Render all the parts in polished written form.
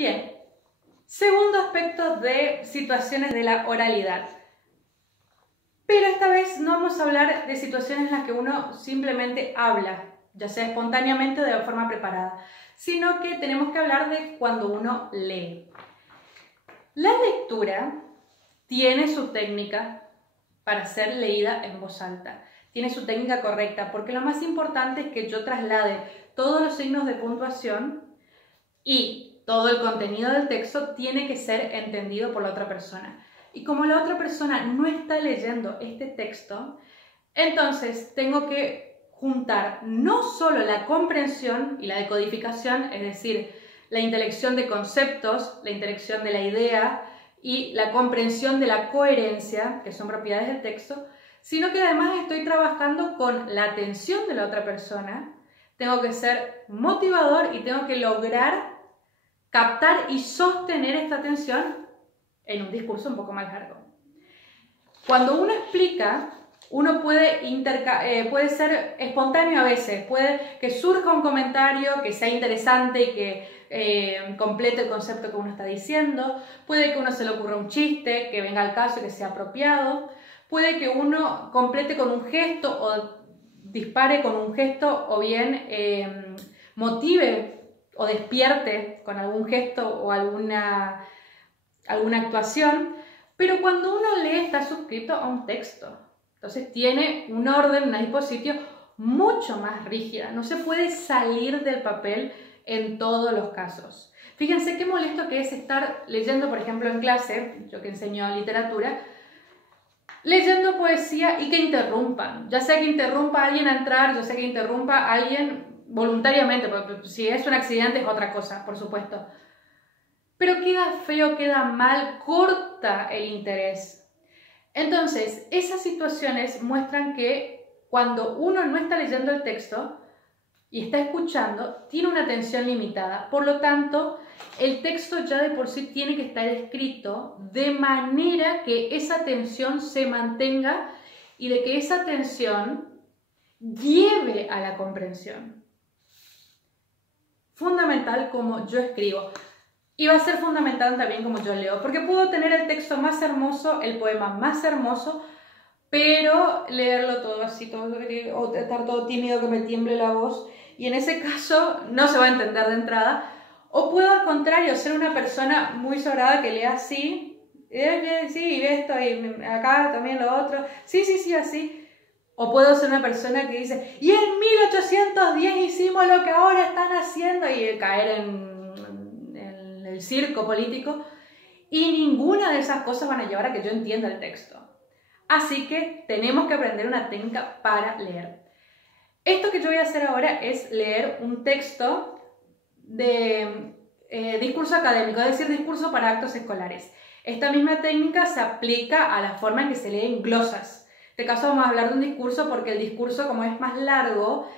Bien, segundo aspecto de situaciones de la oralidad. Pero esta vez no vamos a hablar de situaciones en las que uno simplemente habla, ya sea espontáneamente o de forma preparada, sino que tenemos que hablar de cuando uno lee. La lectura tiene su técnica para ser leída en voz alta, tiene su técnica correcta, porque lo más importante es que yo traslade todos los signos de puntuación y todo el contenido del texto tiene que ser entendido por la otra persona. Y como la otra persona no está leyendo este texto, entonces tengo que juntar no solo la comprensión y la decodificación, es decir, la intelección de conceptos, la intelección de la idea y la comprensión de la coherencia, que son propiedades del texto, sino que además estoy trabajando con la atención de la otra persona. Tengo que ser motivador y tengo que lograr captar y sostener esta atención en un discurso un poco más largo. Cuando uno explica, uno puede ser espontáneo a veces, puede que surja un comentario que sea interesante y que complete el concepto que uno está diciendo, puede que uno se le ocurra un chiste, que venga al caso y que sea apropiado, puede que uno complete con un gesto o dispare con un gesto o bien motive o despierte con algún gesto o alguna actuación, pero cuando uno lee está suscrito a un texto. Entonces tiene un orden, una disposición mucho más rígida. No se puede salir del papel en todos los casos. Fíjense qué molesto que es estar leyendo, por ejemplo, en clase, yo que enseño literatura, leyendo poesía y que interrumpan. Ya sea que interrumpa a alguien a entrar, ya sea que interrumpa a alguien voluntariamente, porque si es un accidente es otra cosa, por supuesto. Pero queda feo, queda mal, corta el interés. Entonces, esas situaciones muestran que cuando uno no está leyendo el texto y está escuchando, tiene una atención limitada. Por lo tanto, el texto ya de por sí tiene que estar escrito de manera que esa atención se mantenga y de que esa atención lleve a la comprensión. Fundamental como yo escribo. Y va a ser fundamental también como yo leo, porque puedo tener el texto más hermoso, el poema más hermoso, pero leerlo todo así, o estar todo tímido, que me tiemble la voz, y en ese caso no se va a entender de entrada. O puedo al contrario ser una persona muy sobrada que lea así, sí, y esto, y acá también lo otro, sí, así. O puedo ser una persona que dice, y en 1810 hicimos lo que ahora están haciendo, y caer en el circo político, y ninguna de esas cosas van a llevar a que yo entienda el texto. Así que tenemos que aprender una técnica para leer. Esto que yo voy a hacer ahora es leer un texto de discurso académico, es decir, discurso para actos escolares. Esta misma técnica se aplica a la forma en que se leen glosas. En este caso vamos a hablar de un discurso porque el discurso, como es más largo,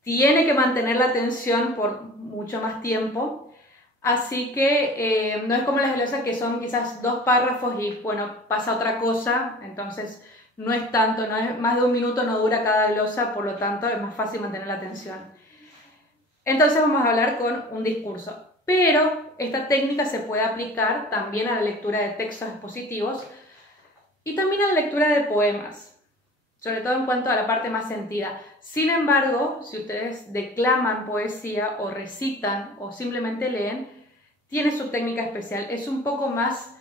tiene que mantener la atención por mucho más tiempo. Así que no es como las glosas que son quizás 2 párrafos y bueno, pasa otra cosa, entonces no es tanto, no es más de 1 minuto, no dura cada glosa, por lo tanto es más fácil mantener la atención. Entonces vamos a hablar con un discurso, pero esta técnica se puede aplicar también a la lectura de textos expositivos y también a la lectura de poemas, sobre todo en cuanto a la parte más sentida. Sin embargo, si ustedes declaman poesía o recitan o simplemente leen, tiene su técnica especial. Es un poco más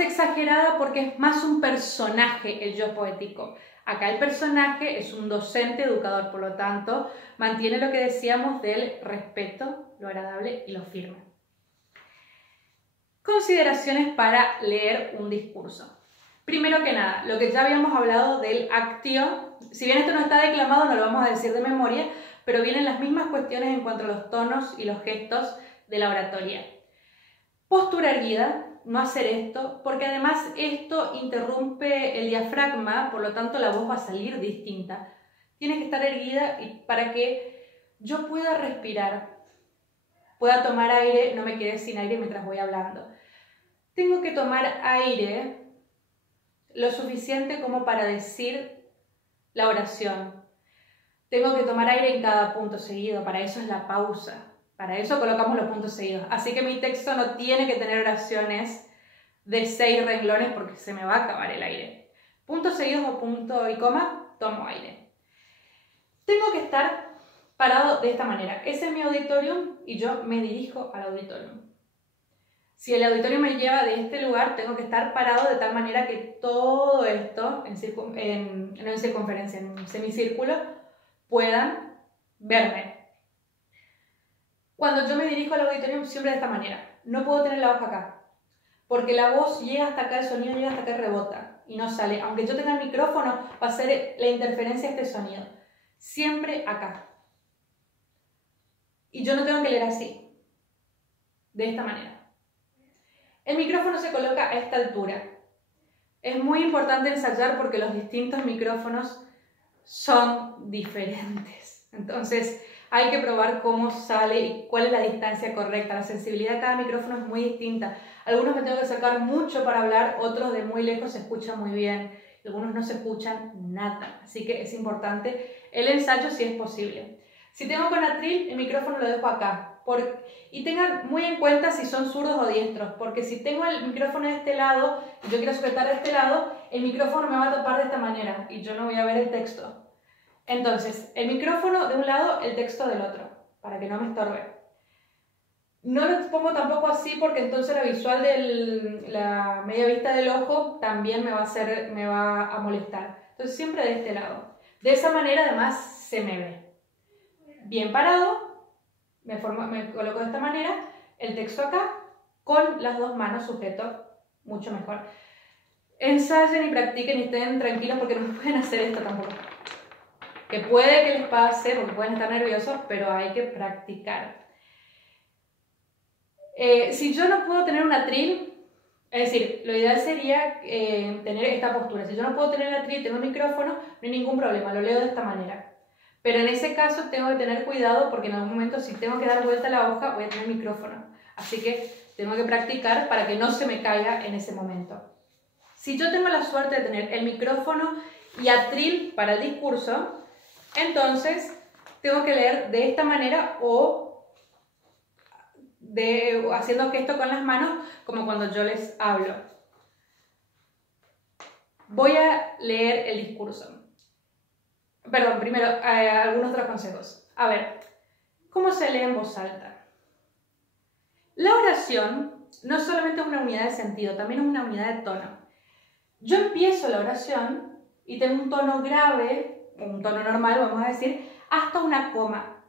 exagerada porque es más un personaje el yo poético. Acá el personaje es un docente educador, por lo tanto, mantiene lo que decíamos del respeto, lo agradable y lo firme. Consideraciones para leer un discurso. Primero que nada, lo que ya habíamos hablado del actio, si bien esto no está declamado, no lo vamos a decir de memoria, pero vienen las mismas cuestiones en cuanto a los tonos y los gestos de la oratoria. Postura erguida, no hacer esto, porque además esto interrumpe el diafragma, por lo tanto la voz va a salir distinta. Tiene que estar erguida y para que yo pueda respirar, pueda tomar aire, no me quede sin aire mientras voy hablando. Tengo que tomar aire lo suficiente como para decir la oración. Tengo que tomar aire en cada punto seguido, para eso es la pausa. Para eso colocamos los puntos seguidos. Así que mi texto no tiene que tener oraciones de 6 renglones porque se me va a acabar el aire. Puntos seguidos o punto y coma, tomo aire. Tengo que estar parado de esta manera. Ese es mi auditorium y yo me dirijo al auditorium. Si el auditorio me lleva de este lugar, tengo que estar parado de tal manera que todo esto, no en circunferencia, en semicírculo, puedan verme. Cuando yo me dirijo al auditorio, siempre de esta manera. No puedo tener la voz acá, porque la voz llega hasta acá, el sonido llega hasta acá y rebota y no sale. Aunque yo tenga el micrófono, va a ser la interferencia de este sonido. Siempre acá. Y yo no tengo que leer así, de esta manera. El micrófono se coloca a esta altura. Es muy importante ensayar porque los distintos micrófonos son diferentes. Entonces hay que probar cómo sale y cuál es la distancia correcta. La sensibilidad de cada micrófono es muy distinta. Algunos me tengo que acercar mucho para hablar, otros de muy lejos se escuchan muy bien. Algunos no se escuchan nada. Así que es importante el ensayo si es posible. Si tengo con atril, el micrófono lo dejo acá. Y tengan muy en cuenta si son zurdos o diestros, porque si tengo el micrófono de este lado y yo quiero sujetar de este lado, el micrófono me va a tapar de esta manera y yo no voy a ver el texto. Entonces, el micrófono de un lado, el texto del otro, para que no me estorbe. No lo pongo tampoco así porque entonces la visual de la media vista del ojo también me va a molestar. Entonces siempre de este lado. De esa manera además se me ve. Bien parado. Me coloco de esta manera, el texto acá, con las dos manos sujeto, mucho mejor. Ensayen y practiquen y estén tranquilos porque no pueden hacer esto tampoco. Que puede que les pase porque pueden estar nerviosos, pero hay que practicar. Si yo no puedo tener un atril, es decir, lo ideal sería tener esta postura. Si yo no puedo tener el atril y tengo el micrófono, no hay ningún problema, lo leo de esta manera. Pero en ese caso tengo que tener cuidado porque en algún momento si tengo que dar vuelta a la hoja voy a tener micrófono. Así que tengo que practicar para que no se me caiga en ese momento. Si yo tengo la suerte de tener el micrófono y atril para el discurso, entonces tengo que leer de esta manera o haciendo gesto con las manos como cuando yo les hablo. Voy a leer el discurso. Perdón, primero, algunos otros consejos. A ver, ¿cómo se lee en voz alta? La oración no solamente es una unidad de sentido, también es una unidad de tono. Yo empiezo la oración y tengo un tono grave, un tono normal, vamos a decir, hasta una coma.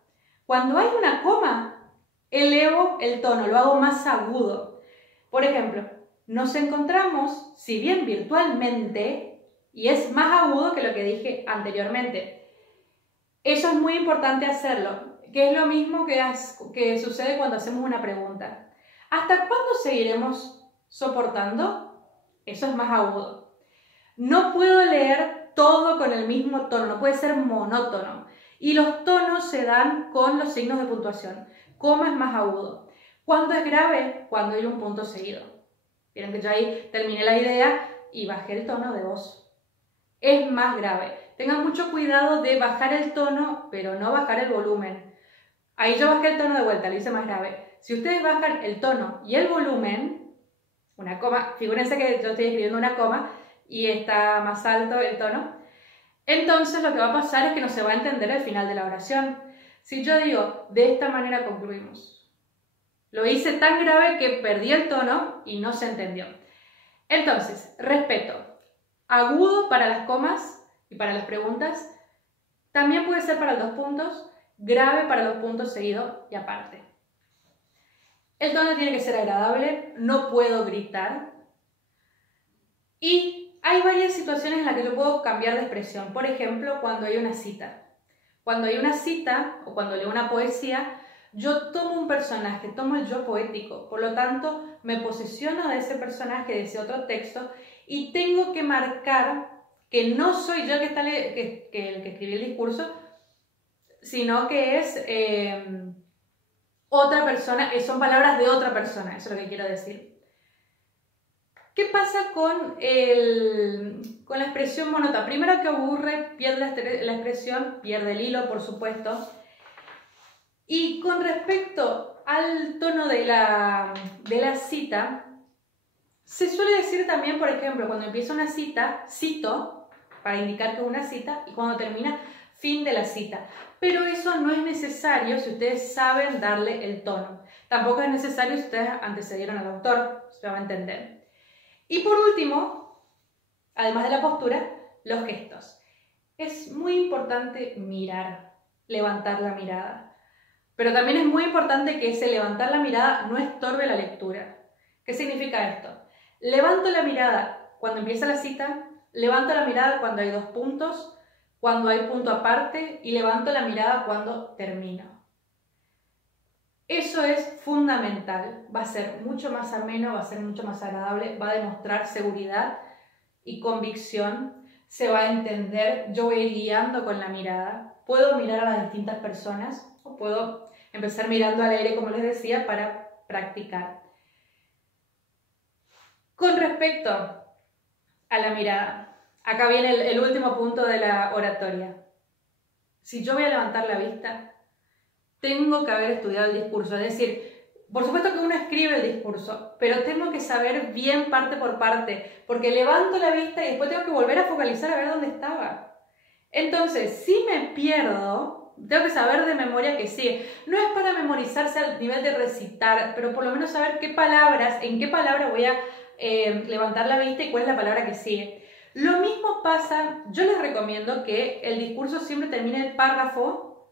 Cuando hay una coma, elevo el tono, lo hago más agudo. Por ejemplo, nos encontramos, si bien virtualmente, y es más agudo que lo que dije anteriormente. Eso es muy importante hacerlo, que es lo mismo que sucede cuando hacemos una pregunta. ¿Hasta cuándo seguiremos soportando? Eso es más agudo. No puedo leer todo con el mismo tono, no puede ser monótono. Y los tonos se dan con los signos de puntuación. Coma es más agudo. ¿Cuándo es grave? Cuando hay un punto seguido. Vieron que yo ahí terminé la idea y bajé el tono de voz. Es más grave. Tengan mucho cuidado de bajar el tono, pero no bajar el volumen. Ahí yo bajé el tono de vuelta, lo hice más grave. Si ustedes bajan el tono y el volumen, una coma, figúrense que yo estoy escribiendo una coma y está más alto el tono, entonces lo que va a pasar es que no se va a entender el final de la oración. Si yo digo, de esta manera concluimos, lo hice tan grave que perdí el tono y no se entendió. Entonces, respeto. Agudo para las comas y para las preguntas. También puede ser para los 2 puntos, grave para los puntos seguidos y aparte. El tono tiene que ser agradable, no puedo gritar. Y hay varias situaciones en las que yo puedo cambiar de expresión. Por ejemplo, cuando hay una cita. Cuando hay una cita o cuando leo una poesía, yo tomo un personaje, tomo el yo poético. Por lo tanto, me posesiono de ese personaje, de ese otro texto, y tengo que marcar que no soy yo el que escribí el discurso, sino que es otra persona, son palabras de otra persona, eso es lo que quiero decir. ¿Qué pasa con la expresión monótona? Primero que aburre, pierde la expresión, pierde el hilo, por supuesto. Y con respecto al tono de la cita, se suele decir también, por ejemplo, cuando empieza una cita, cito, para indicar que es una cita, y cuando termina, fin de la cita. Pero eso no es necesario si ustedes saben darle el tono. Tampoco es necesario si ustedes antecedieron al autor, se va a entender. Y por último, además de la postura, los gestos. Es muy importante mirar, levantar la mirada. Pero también es muy importante que ese levantar la mirada no estorbe la lectura. ¿Qué significa esto? Levanto la mirada cuando empieza la cita, levanto la mirada cuando hay dos puntos, cuando hay punto aparte y levanto la mirada cuando termino. Eso es fundamental. Va a ser mucho más ameno, va a ser mucho más agradable, va a demostrar seguridad y convicción. Se va a entender, yo voy a ir guiando con la mirada. Puedo mirar a las distintas personas o puedo empezar mirando al aire, como les decía, para practicar. Con respecto a la mirada, acá viene el último punto de la oratoria. Si yo voy a levantar la vista, tengo que haber estudiado el discurso. Es decir, por supuesto que uno escribe el discurso, pero tengo que saber bien parte por parte, porque levanto la vista y después tengo que volver a focalizar a ver dónde estaba. Entonces, si me pierdo, tengo que saber de memoria que sigue. No es para memorizarse al nivel de recitar, pero por lo menos saber qué palabras, en qué palabra voy a levantar la vista y cuál es la palabra que sigue. Lo mismo pasa, yo les recomiendo que el discurso siempre termine el párrafo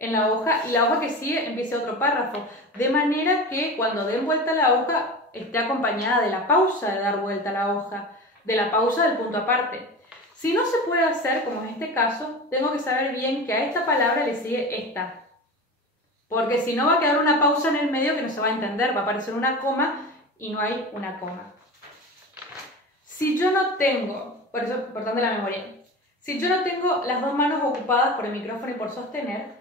en la hoja y la hoja que sigue empiece otro párrafo, de manera que cuando den vuelta a la hoja esté acompañada de la pausa de dar vuelta a la hoja, de la pausa del punto aparte. Si no se puede hacer, como en este caso, tengo que saber bien que a esta palabra le sigue esta, porque si no va a quedar una pausa en el medio que no se va a entender, va a aparecer una coma y no hay una coma. Si yo no tengo, por eso es importante la memoria, si yo no tengo las dos manos ocupadas por el micrófono y por sostener,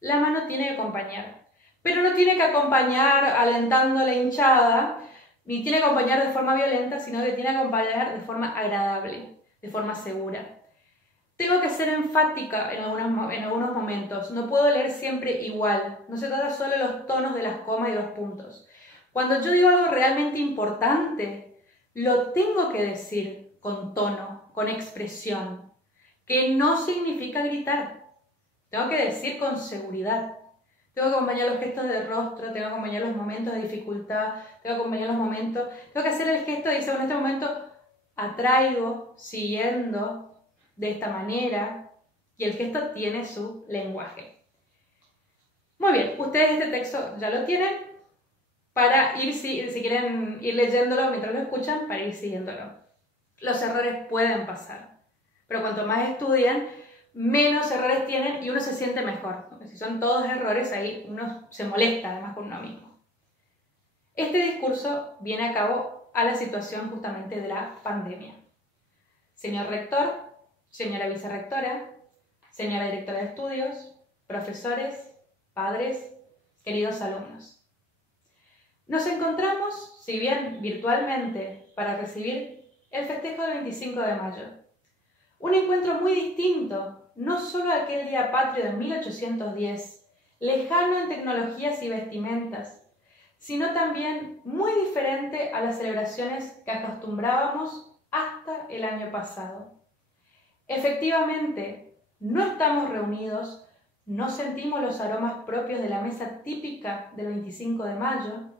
la mano tiene que acompañar. Pero no tiene que acompañar alentando la hinchada, ni tiene que acompañar de forma violenta, sino que tiene que acompañar de forma agradable, de forma segura. Tengo que ser enfática en algunos momentos, no puedo leer siempre igual, no se trata solo de los tonos de las comas y los puntos. Cuando yo digo algo realmente importante, lo tengo que decir con tono, con expresión, que no significa gritar. Tengo que decir con seguridad. Tengo que acompañar los gestos del rostro, tengo que acompañar los momentos de dificultad, tengo que acompañar los momentos, tengo que hacer el gesto de decir, en este momento atraigo, siguiendo, de esta manera, y el gesto tiene su lenguaje. Muy bien, ustedes este texto ya lo tienen, para ir, si quieren ir leyéndolo mientras lo escuchan, para ir siguiéndolo. Los errores pueden pasar, pero cuanto más estudian, menos errores tienen y uno se siente mejor. Si son todos errores, ahí uno se molesta además con uno mismo. Este discurso viene a cabo a la situación justamente de la pandemia. Señor rector, señora vicerrectora, señora directora de estudios, profesores, padres, queridos alumnos. Nos encontramos, si bien virtualmente, para recibir el festejo del 25 de mayo. Un encuentro muy distinto, no solo aquel día patrio de 1810, lejano en tecnologías y vestimentas, sino también muy diferente a las celebraciones que acostumbrábamos hasta el año pasado. Efectivamente, no estamos reunidos, no sentimos los aromas propios de la mesa típica del 25 de mayo,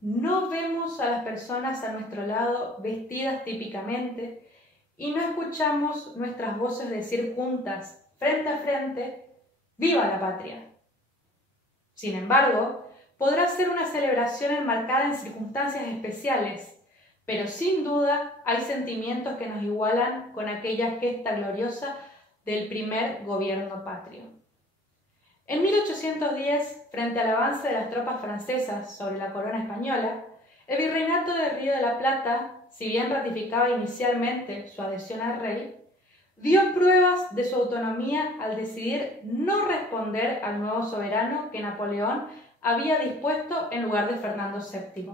no vemos a las personas a nuestro lado vestidas típicamente y no escuchamos nuestras voces decir juntas, frente a frente, ¡viva la patria! Sin embargo, podrá ser una celebración enmarcada en circunstancias especiales, pero sin duda hay sentimientos que nos igualan con aquella gesta gloriosa del primer gobierno patrio. En 1810, frente al avance de las tropas francesas sobre la corona española, el virreinato de Río de la Plata, si bien ratificaba inicialmente su adhesión al rey, dio pruebas de su autonomía al decidir no responder al nuevo soberano que Napoleón había dispuesto en lugar de Fernando VII.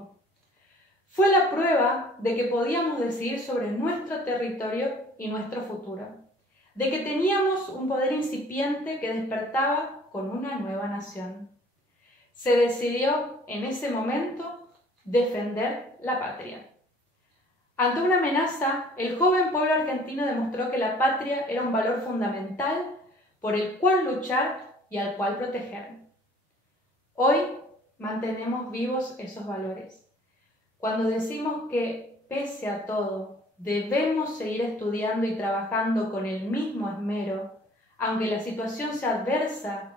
Fue la prueba de que podíamos decidir sobre nuestro territorio y nuestro futuro, de que teníamos un poder incipiente que despertaba con una nueva nación. se decidió en ese momento defender la patria. Ante una amenaza, el joven pueblo argentino demostró que la patria era un valor fundamental por el cual luchar y al cual proteger. Hoy mantenemos vivos esos valores. Cuando decimos que, pese a todo, debemos seguir estudiando y trabajando con el mismo esmero, aunque la situación sea adversa,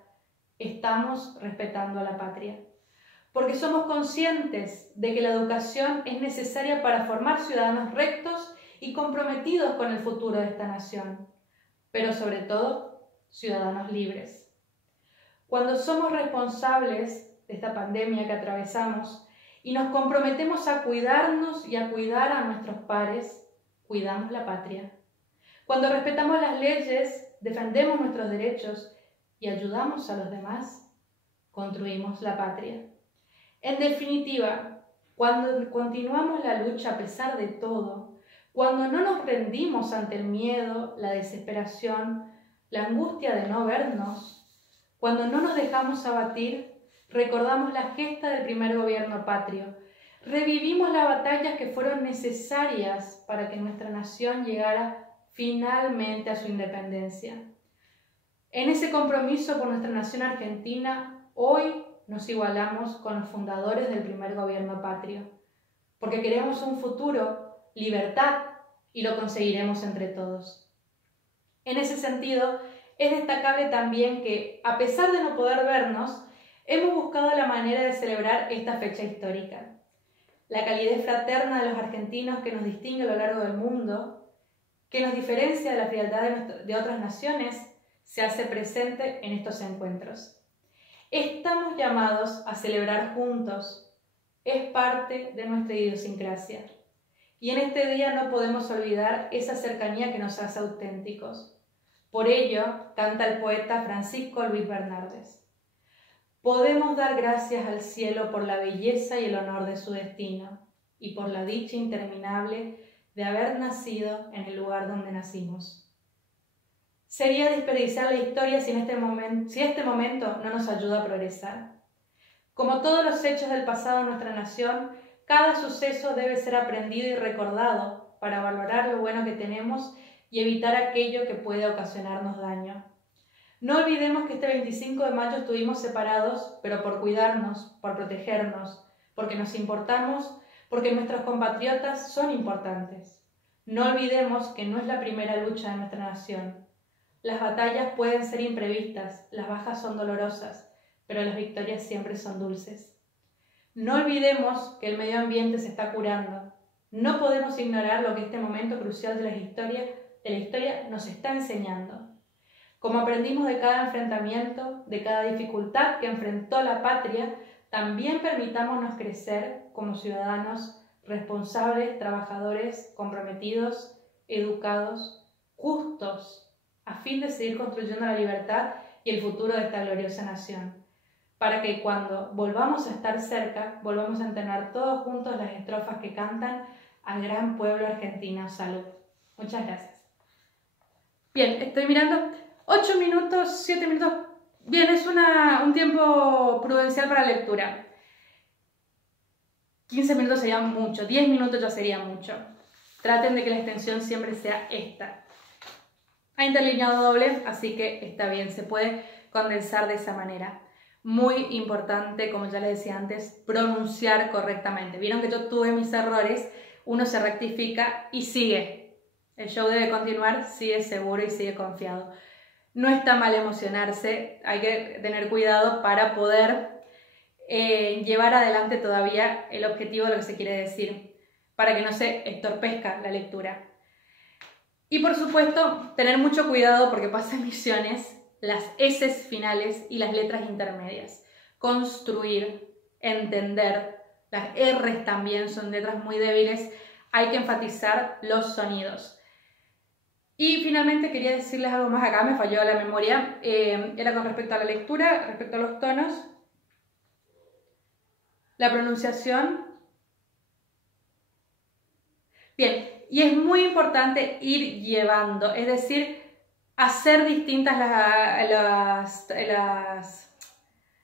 estamos respetando a la patria. Porque somos conscientes de que la educación es necesaria para formar ciudadanos rectos y comprometidos con el futuro de esta nación, pero sobre todo, ciudadanos libres. Cuando somos responsables de esta pandemia que atravesamos y nos comprometemos a cuidarnos y a cuidar a nuestros pares, cuidamos la patria. Cuando respetamos las leyes, defendemos nuestros derechos y ayudamos a los demás, construimos la patria. En definitiva, cuando continuamos la lucha a pesar de todo, cuando no nos rendimos ante el miedo, la desesperación, la angustia de no vernos, cuando no nos dejamos abatir, recordamos la gesta del primer gobierno patrio, revivimos las batallas que fueron necesarias para que nuestra nación llegara finalmente a su independencia. En ese compromiso por nuestra nación argentina, hoy nos igualamos con los fundadores del primer gobierno patrio, porque queremos un futuro, libertad, y lo conseguiremos entre todos. En ese sentido, es destacable también que, a pesar de no poder vernos, hemos buscado la manera de celebrar esta fecha histórica. La calidez fraterna de los argentinos que nos distingue a lo largo del mundo, que nos diferencia de la frialdad de otras naciones, se hace presente en estos encuentros. Estamos llamados a celebrar juntos, es parte de nuestra idiosincrasia. Y en este día no podemos olvidar esa cercanía que nos hace auténticos. Por ello, canta el poeta Francisco Luis Bernardes. Podemos dar gracias al cielo por la belleza y el honor de su destino, y por la dicha interminable de haber nacido en el lugar donde nacimos. Sería desperdiciar la historia si este momento no nos ayuda a progresar. Como todos los hechos del pasado de nuestra nación, cada suceso debe ser aprendido y recordado para valorar lo bueno que tenemos y evitar aquello que puede ocasionarnos daño. No olvidemos que este 25 de mayo estuvimos separados, pero por cuidarnos, por protegernos, porque nos importamos, porque nuestros compatriotas son importantes. No olvidemos que no es la primera lucha de nuestra nación. Las batallas pueden ser imprevistas, las bajas son dolorosas, pero las victorias siempre son dulces. No olvidemos que el medio ambiente se está curando. No podemos ignorar lo que este momento crucial de la historia nos está enseñando. Como aprendimos de cada enfrentamiento, de cada dificultad que enfrentó la patria, también permitámonos crecer como ciudadanos responsables, trabajadores, comprometidos, educados, justos, a fin de seguir construyendo la libertad y el futuro de esta gloriosa nación, para que cuando volvamos a estar cerca, volvamos a entonar todos juntos las estrofas que cantan al gran pueblo argentino. Salud. Muchas gracias. Bien, estoy mirando 8 minutos, 7 minutos. Bien, es un tiempo prudencial para lectura. 15 minutos sería mucho, 10 minutos ya sería mucho. Traten de que la extensión siempre sea esta. Ha interlineado doble, así que está bien, se puede condensar de esa manera. Muy importante, como ya les decía antes, pronunciar correctamente. Vieron que yo tuve mis errores, uno se rectifica y sigue. El show debe continuar, sigue seguro y sigue confiado. No está mal emocionarse, hay que tener cuidado para poder llevar adelante todavía el objetivo de lo que se quiere decir, para que no se entorpezca la lectura. Y por supuesto, tener mucho cuidado porque pasan misiones, las eses finales y las letras intermedias. Construir, entender, las R's también son letras muy débiles, hay que enfatizar los sonidos. Y finalmente quería decirles algo más acá, me falló la memoria, era con respecto a la lectura, respecto a los tonos, la pronunciación. Bien, y es muy importante ir llevando, es decir, hacer distintas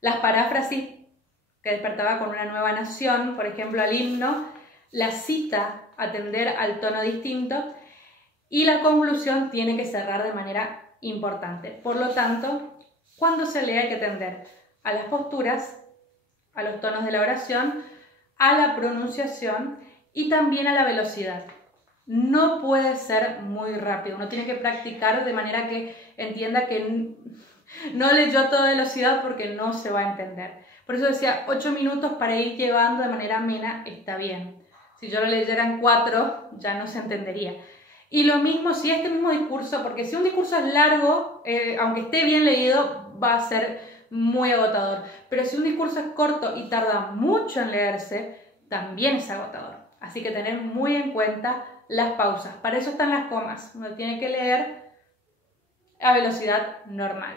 las paráfrasis que despertaba con una nueva nación, por ejemplo al himno, la cita atender al tono distinto y la conclusión tiene que cerrar de manera importante. Por lo tanto, cuando se lee hay que atender a las posturas, a los tonos de la oración, a la pronunciación y también a la velocidad. No puede ser muy rápido, uno tiene que practicar de manera que entienda que no leyó a toda velocidad porque no se va a entender. Por eso decía 8 minutos para ir llevando de manera amena está bien. Si yo lo leyera en 4 ya no se entendería. Y lo mismo si este mismo discurso, porque si un discurso es largo, aunque esté bien leído, va a ser muy agotador. Pero si un discurso es corto y tarda mucho en leerse, también es agotador. Así que tener muy en cuenta las pausas. Para eso están las comas. Uno tiene que leer a velocidad normal.